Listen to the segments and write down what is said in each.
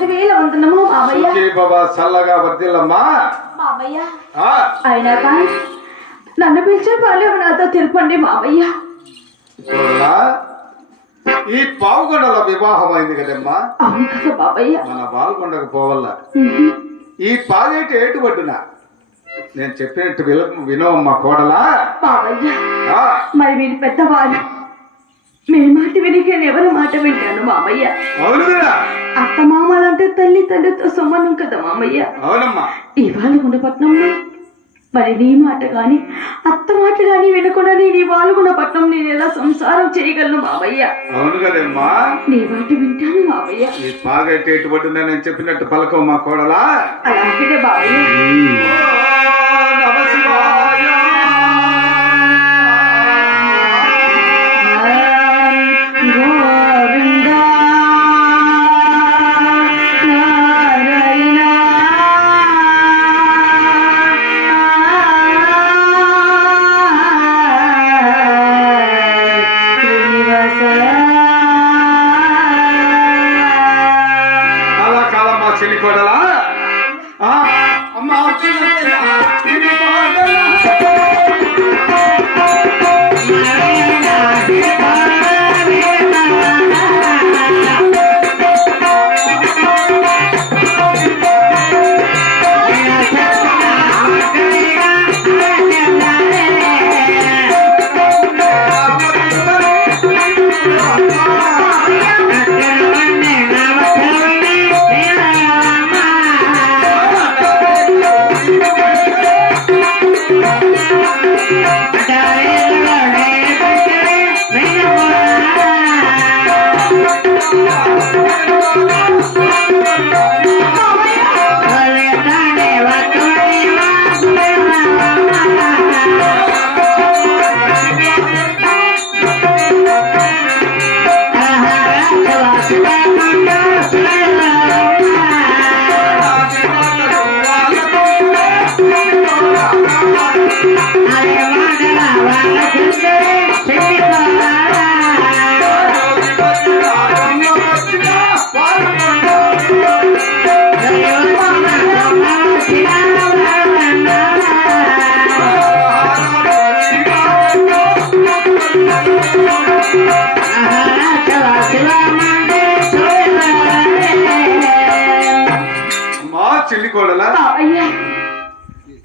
10,000 వందనము మామయ్య. బాబా చల్లగా వర్దిల్లమ్మా మామయ్య. అయినా కానీ నన్ను పిలిచే పాలేవు నాతో తెలుపండి మామయ్య. ఈ పావుగొండల వివాహం అయింది కదమ్మా. అవును కదా బాబయ్య. మన పాల్గొండకు పోవల్లా ఈ పాలేటి ఏటు పట్టున నేను చెప్పినట్టు వినవమ్మా కోడలా. బాబయ్య మరి మీరు పెద్దవాళ్ళు, మీ మాట వినికే ఎవరి మాట వింటాను మామయ్య. అవును కదా. అత్త మామలంటే తల్లి తండ్రితో సమానం కదా మామయ్య. అవునమ్మా. ఇవాళ గుండపట్నంలో మరి నీ మాట గాని అత్త మాట గాని వినకుండా నీ వాలుగుణపట్నం నేను ఎలా సంసారం చేయగలను మామయ్య. అవును కదమ్మా. నీ మాట వింటాను మామయ్య. ఈ పాగైతే ఎటుబడినా నేను చెప్పినట్టు పలకవు మా కోడలా. అలాగే బాబయ్య.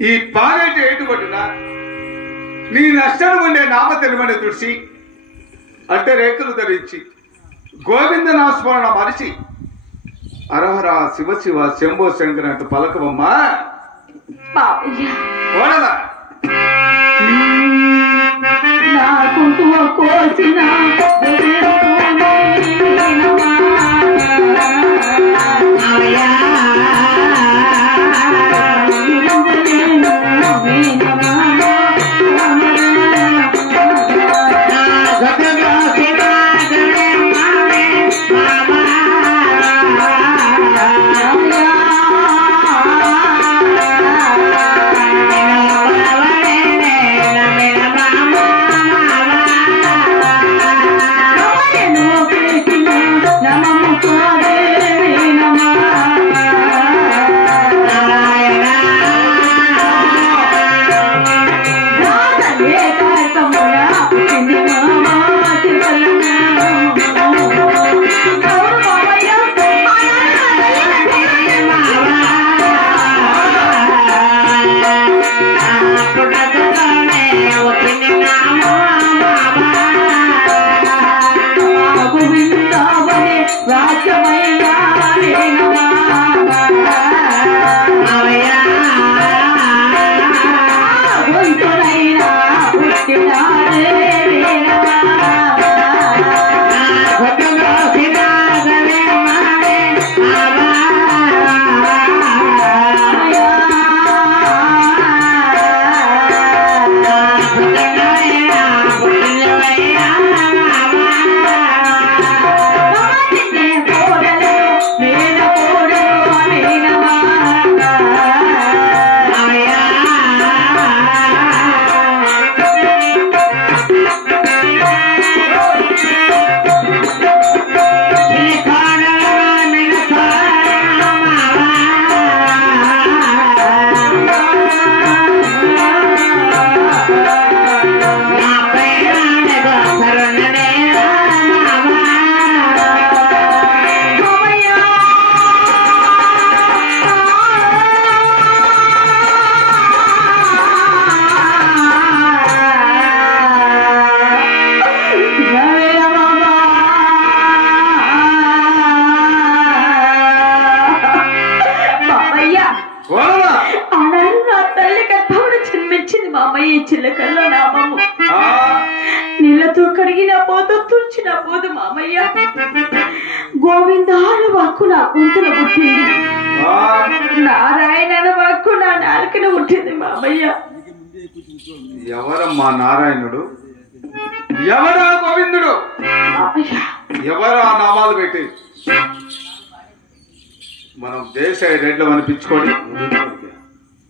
ఈ పాగైతే ఏటుబడినా నీ నష్టం ఉండే నామ తెలిమని తుడిచి అంటే రేఖలు ధరించి గోవింద నాస్మరణ మరిచి అరహర శివ శివ శంభో శంకర్ అంటూ పలకవమ్మా. కోసిన రామని చిలకల్లో నామము ఆ, నీళ్ళతో కడిగిన పోదు తుడిచిన పోదు మామయ్య. గోవింద అనే వాక్కు నా గొంతులో పుట్టింది, ఆ, నారాయణ అనే వాక్కు నా నాలుకన పుట్టింది మామయ్య. ఎవరమ్మా నారాయణుడు, ఎవరా గోవిందుడు, మామయ్య ఎవరా నామాలు పెట్టి మనం దేశ రెడ్లు అనిపించుకొని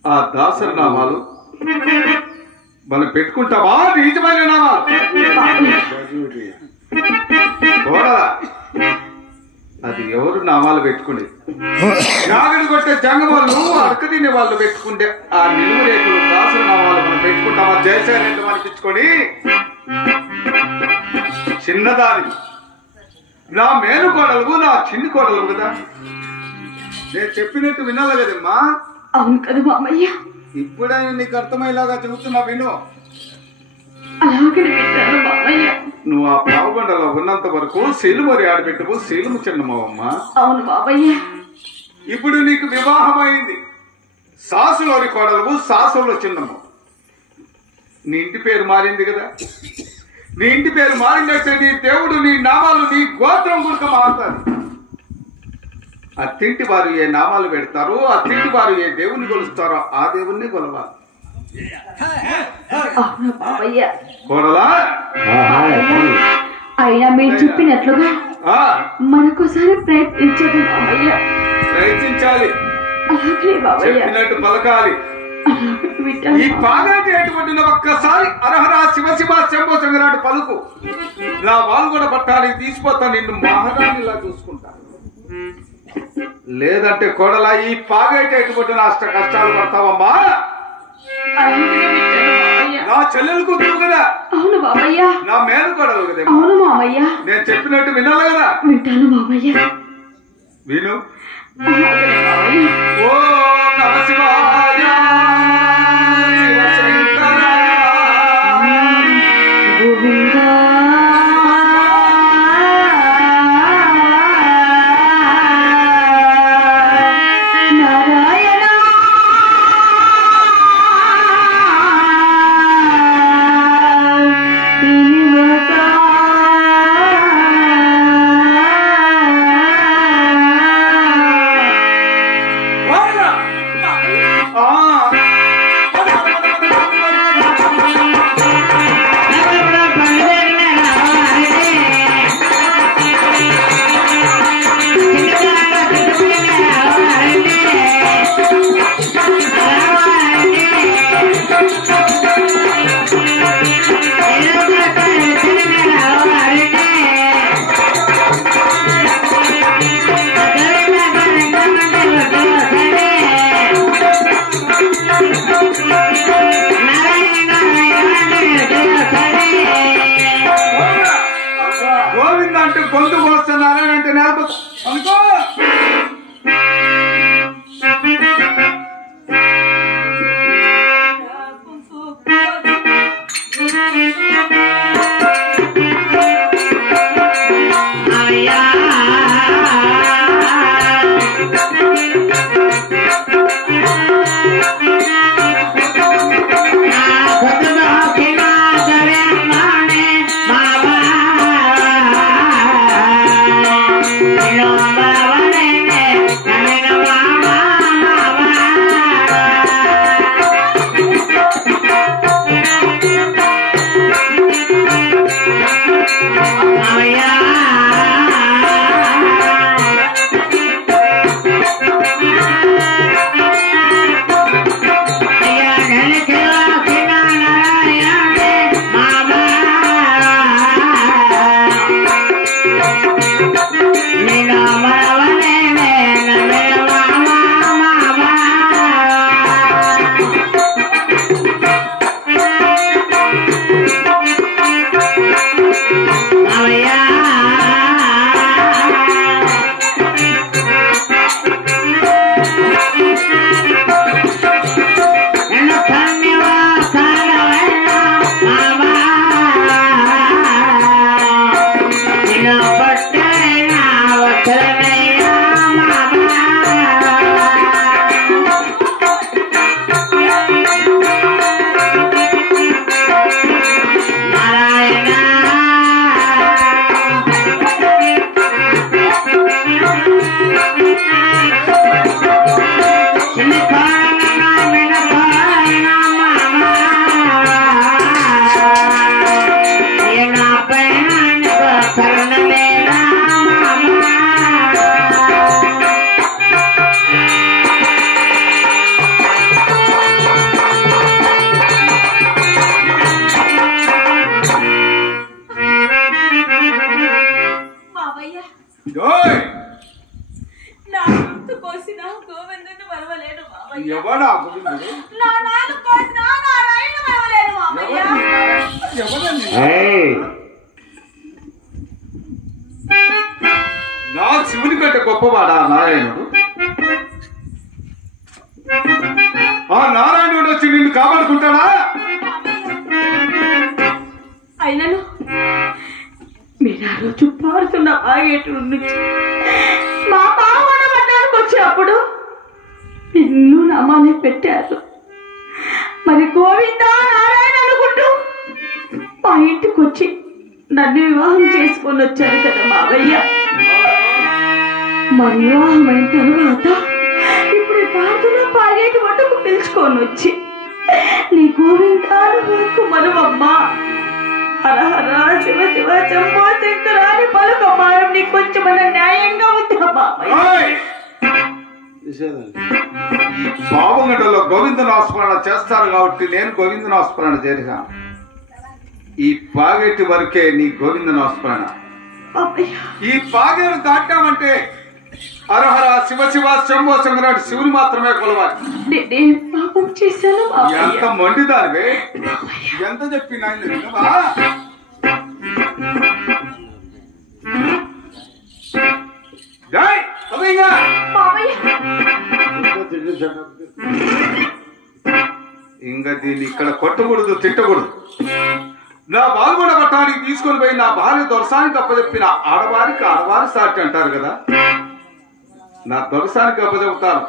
ఆ దాసరి నామాలు మనం పెట్టుకుంటామా? నిజమైన నామాలు చూడరా, అది ఎవరు నామాలు పెట్టుకుని నాగడి కొట్టే జంగమల్లు అడక తినే వాళ్ళు పెట్టుకుంటే ఆ నిలువు రేకులు దాసరి నామాలు మనం పెట్టుకుంటామా? దేశ రెడ్లు అనిపించుకొని చిన్నదాని నా మేలు కోడలు నా చిన్ని కోడలు కదా, నేను చెప్పినట్టు వినాలి కదమ్మా. అవును కదా మామయ్య, ఇప్పుడైనా నీకు అర్థమయ్యేలాగా చెబుతున్నా విను. అలాగే వింటాను మామయ్య. నువ్వు ఆ పావుగొండలో ఉన్నంత వరకు శీలుమరి ఆడబెట్టుకు శీలుము చిన్నమ్మా. అవును మామయ్య. ఇప్పుడు నీకు వివాహం అయింది, సాసులోని కోడలు సాసులో చిన్నమ్మ. నీ ఇంటి పేరు మారింది కదా, నీ ఇంటి పేరు మారినట్టే నీ దేవుడు నీ నామాలు నీ గోత్రం గురిక మారుతారు. అత్తింటి వారు ఏ నామాలు పెడతారో, అత్తింటి వారు ఏ దేవుని కొలుస్తారో ఆ దేవుణ్ణి కొలవాలి. అవును మామయ్య. కోడలా, అయినా మీరు చెప్పినట్లుగా ఆ, మరొకసారి ప్రయత్నించదు మామయ్య. ప్రయత్నించాలి, అలాగే మామయ్య, చెప్పినట్టు పలకాలి. అలాగే వింటాను ఈ మామయ్య. పాగాటి ఎటువంటి ఒక్కసారి అరహరా శివ శివ శంభో శంకరాడు పలుకు, నా వాళ్ళు కూడా పట్టానికి తీసిపోతా, నిన్ను మహారాణిలా చూసుకుంటా. లేదంటే కోడలా ఈ పాగాటి ఎటువంటి అష్ట కష్టాలు పడతావమ్మా. అలాగే వింటాను మామయ్య. నా చెల్లెలు కూతురు కదా, అవును మామయ్య. నా మేలు కోడలు కదా, అవును మామయ్య. నేను చెప్పినట్టు వినాలి కదా. వింటాను మామయ్య. విను. అలాగే మామయ్య. ఓ నమ శివాయ శివ శంకర గోవింద నారాయణ శ్రీనివాస గోవింద అంటే గొంతు కోస్తున్నారని అంటే నేర్పు అనుకో. ఊరుకుంటాడా? అయినను మీరు ఆ రోజు పారుతున్న పాగేటు నుంచి మా పావన పట్టణానికి వచ్చేటప్పుడు ఇల్లు నామాన్ని పెట్టారు. మరి గోవిందా నారాయణ అనుకుంటూ మా ఇంటికి వచ్చి నన్ను వివాహం చేసుకొని వచ్చారు కదా మావయ్య. మరి వివాహం అయిన తర్వాత ఇప్పుడు పాడుతున్న పాగేటి ఒడ్డుకు పిలుచుకొని వచ్చి నీ గోవిందాను మనవమ్మా హరహర శివ శివ చంపో శంకరాని పలుకమారం నీకు కొంచెం న్యాయంగా ఉందా మావయ్య? పావుగంటలో గోవింద నామస్మరణ చేస్తారు కాబట్టి నేను గోవింద నామస్మరణ చేశాను. ఈ పాగేటి వరకే నీ గోవింద నామస్మరణ. ఈ పాగేరు దాటామంటే హరహర శివ శివ శంభో శంకరాడు శివుని మాత్రమే కొలవాలి. నేనేం పాపం చేశాను ఎంత మొండిదానివే, ఎంత చెప్పి నాయన ఇంకా దీన్ని ఇక్కడ కొట్టకూడదు, తిట్టకూడదు. నా బాల్గొండ పట్టణానికి తీసుకొని పోయి నా భార్య దొరసానికి అప్పచెప్పిన ఆడవారికి ఆడవారి సాటి అంటారు కదా, నా దొరసానికి అప్పచెప్తాను.